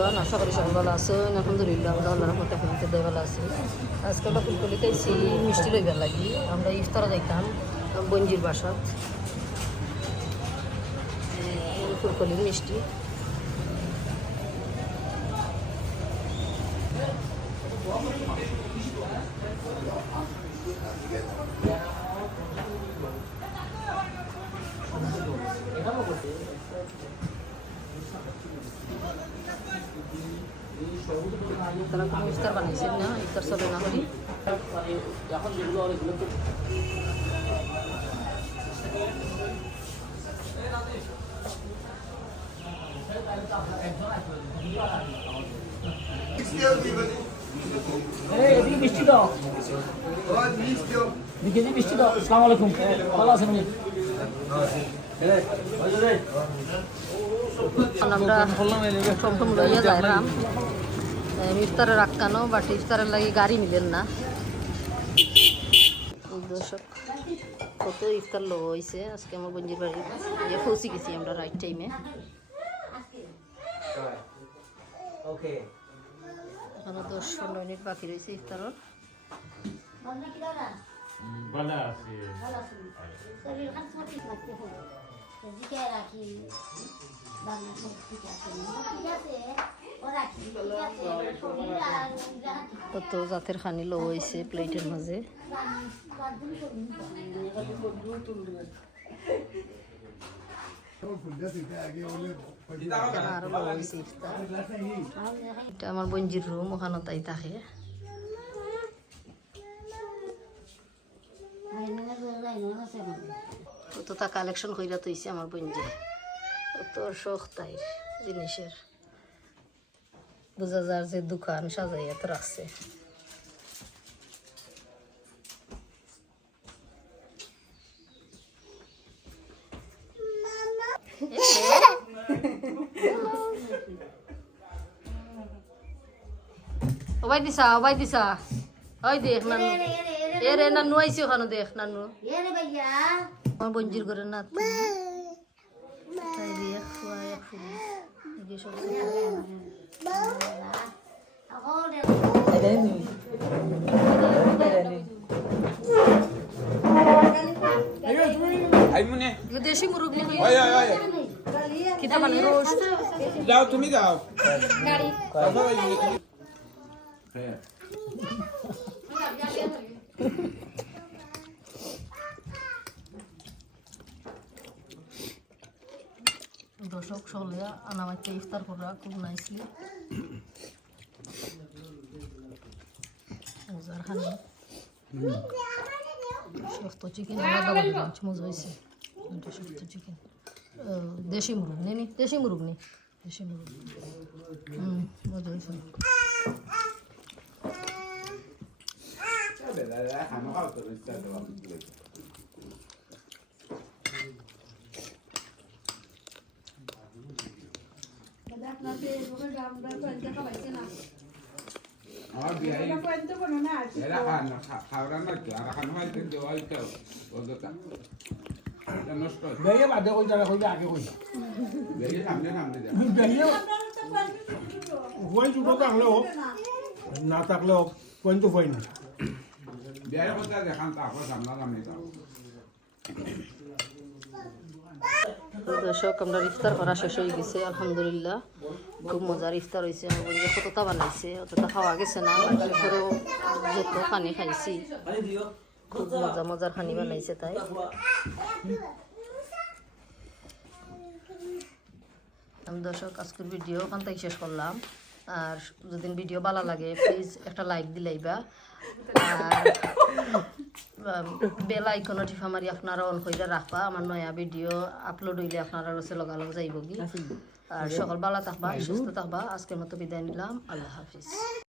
বন্ধুগণ, আশা করি সবাই ভালো আছো। আলহামদুলিল্লাহ আমরা আল্লাহর রহমতে আপনাদের ভালো আছি। আজকে আমরা ফুলকলি খাইছি মিষ্টি লইবার লাগি। আমরা ইফতারে যাইতাম বঞ্জির বাসাত, ফুলকলির মিষ্টি। তারা কোনো ইফতার বানাইছেন না, ইফতার চলে না করি। মিষ্টি দাও, মিষ্টি দাও। আসসালামু আলাইকুম, ভালো আছেন? আমরা প্রথম লইয়া যাইলাম ইফতারের আটকানো, বাট ইফতারের লাগে গাড়ি মিলেন না। দর্শক, কত ইফতার লো হয়েছে আজকে আমার বঞ্জির বাড়ি পৌঁছে গেছি আমরা রাইট টাইমে। এখনো 10-15 মিনিট বাকি রয়েছে ইফতারের। কত জাতের খানি লো হয়েছে প্লেটের মাঝে। এটা আমার বঞ্জির রুম, ওখানে তাই থাকে। কতটা কালেকশন কইরা তৈছে আমার বঞ্জি, কত শখ তাই জিনিসের। বোঝা যার যে দোকান সাজাইয়া তো রাখছে। ওবাই দিছা ওই দেখ নানু, এ রে নানু আইছে ওখানে, দেখ নানু আমার বঞ্জির করে না তাই রে খুয়ায় ফুল এগিয়ে সব দেশি মুরগ কিতা মানে রোস্ট যাও, তুমি যাও। দর্শক সকলে আনামাইতে ইফতার করা খুব নাইসলি মজার খানি। শক্ত চিকেন মজা হয়েছে। শক্ত চিকেন, দেশি মুরগ নেই, দেশি মুরগ নেই, দেশি মুরগ মজা হয়েছে। না থাকলেও পয়েন্ট তো পয়েন্ট দর্শক, আমরা ইফতার করা শেষ হয়ে গেছে আলহামদুলিল্লাহ। খুব মজার ইফতার হয়েছে। আমার বলি কতটা বানাইছে, অতটা খাওয়া গেছে না, তারপরেও যত পানি খাইছি খুব মজার খানি বানাইছে। তাই আমি দর্শক আজকের ভিডিও ওখান থেকে শেষ করলাম। আর যদি ভিডিও ভালো লাগে প্লিজ একটা লাইক দিলাইবা, আর বেল আইকন টিপা মারি আপনারা অন করে রাখবা। আমার নয়া ভিডিও আপলোড হইলে আপনারা রসে লগালগ যাইব কি। আর সকল ভালো থাকবা, সুস্থ থাকবা। আজকের মতো বিদায় নিলাম, আল্লাহ হাফিজ।